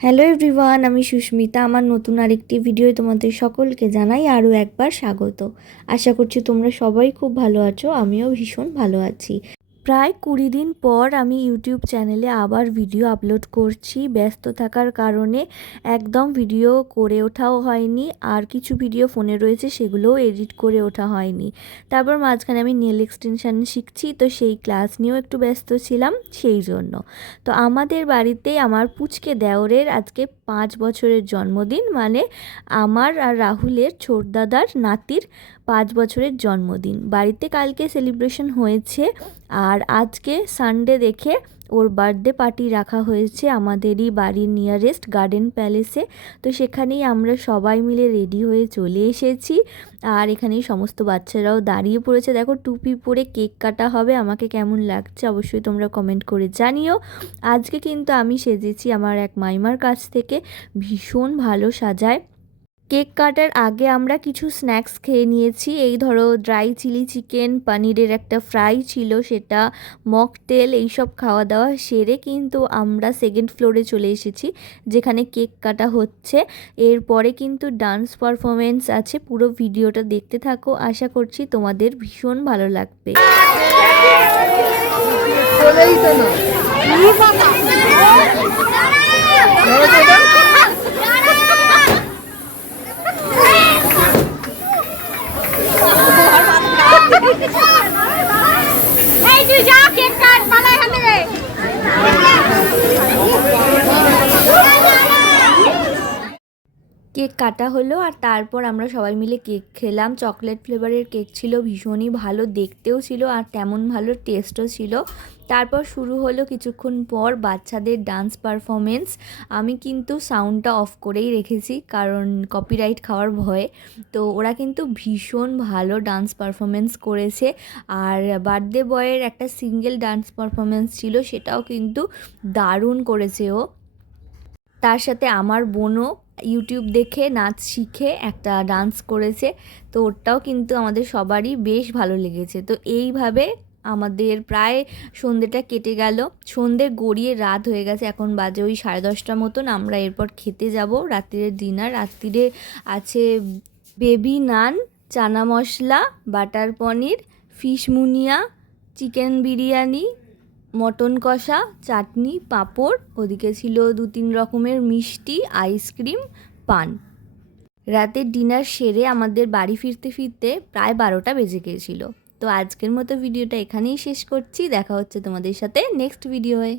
Hello everyone, আমি সুস্মিতা। আমার নতুন আরেকটি ভিডিও তোমাদের সকলকে জানাই আরও একবার স্বাগত। আশা করছি তোমরা সবাই খুব ভালো আছো, আমিও ভীষণ ভালো আছি। প্রায় 20 দিন পর আমি ইউটিউব চ্যানেলে আবার ভিডিও আপলোড করছি। ব্যস্ত থাকার কারণে একদম ভিডিও করে ওঠাও হয়নি, আর কিছু ভিডিও ফোনে রয়েছে সেগুলোও এডিট করে ওঠা হয়নি। তারপর মাঝখানে আমি নেল এক্সটেনশান শিখছি, তো সেই ক্লাস নিয়েও একটু ব্যস্ত ছিলাম সেই জন্য। তো আমাদের বাড়িতে আমার পুচকে দেওরের আজকে 5 বছরের জন্মদিন, মানে আমার আর রাহুলের ছোটদাদার নাতির 5 বছরের জন্মদিন। বাড়িতে কালকে সেলিব্রেশন হয়েছে, আর আজকে সানডে দেখে ওর বার্থডে পার্টি রাখা হয়েছে আমাদেরই বাড়ির নিয়ারেস্ট গার্ডেন প্যালেসে। তো সেখানেই আমরা সবাই মিলে রেডি হয়ে চলে এসেছি, আর এখানেই সমস্ত বাচ্চারাও দাঁড়িয়ে পড়েছে। দেখো, টুপি পরে কেক কাটা হবে। আমাকে কেমন লাগছে অবশ্যই তোমরা কমেন্ট করে জানিও। আজকে কিন্তু আমি সেজেছি আমার এক মাইমার কাছ থেকে, ভীষণ ভালো সাজায়। কেক কাটার আগে আমরা কিছু স্ন্যাক্স খেয়ে নিয়েছি। এই ধরো, ড্রাই চিলি চিকেন, পনিরের একটা ফ্রাই ছিল, সেটা, মকটেল, এইসব খাওয়া দাওয়া সেরে কিন্তু আমরা সেকেন্ড ফ্লোরে চলে এসেছি, যেখানে কেক কাটা হচ্ছে। এরপরে কিন্তু ডান্স পারফরমেন্স আছে। পুরো ভিডিওটা দেখতে থাকো, আশা করছি তোমাদের ভীষণ ভালো লাগবে। এই তুই যা, কেক কাট, পালা এখান থেকে। কেক কাটা হলো, আর তারপর আমরা সবাই মিলে কেক খেলাম। চকলেট ফ্লেভারের কেক ছিল, ভীষণই ভালো দেখতেও ছিল, আর তেমন ভালো টেস্টও ছিল। তারপর শুরু হলো কিছুক্ষণ পর বাচ্চাদের ডান্স পারফরমেন্স। আমি কিন্তু সাউন্ডটা অফ করেই রেখেছি, কারণ কপিরাইট খাওয়ার ভয়ে। তো ওরা কিন্তু ভীষণ ভালো ডান্স পারফরমেন্স করেছে। আর বার্থডে বয়ের একটা সিঙ্গেল ডান্স পারফরমেন্স ছিল, সেটাও কিন্তু দারুণ করেছে ও। তার সাথে আমার বোনও ইউটিউব দেখে নাচ শিখে একটা ডান্স করেছে, তো ওটাও কিন্তু আমাদের সবারই বেশ ভালো লেগেছে। তো এইভাবে আমাদের প্রায় সন্ধ্যেটা কেটে গেল। সন্ধ্যে গড়িয়ে রাত হয়ে গেছে, এখন বাজে ওই 10:30 মতন। আমরা এরপর খেতে যাব রাত্রিরের ডিনার। রাত্রিরে আছে বেবি নান, চানা মশলা, বাটার পনির, ফিশ মুনিয়া, চিকেন বিরিয়ানি, মটন কষা, চাটনি, পাঁপড়, ওদিকে ছিল 2-3 রকমের মিষ্টি, আইসক্রিম, পান। রাতের ডিনার সেরে আমাদের বাড়ি ফিরতে ফিরতে প্রায় 12টা বেজে গিয়েছিল। তো আজকের মতো ভিডিওটা এখানেই শেষ করছি। দেখা হচ্ছে তোমাদের সাথে নেক্সট ভিডিওয়ে।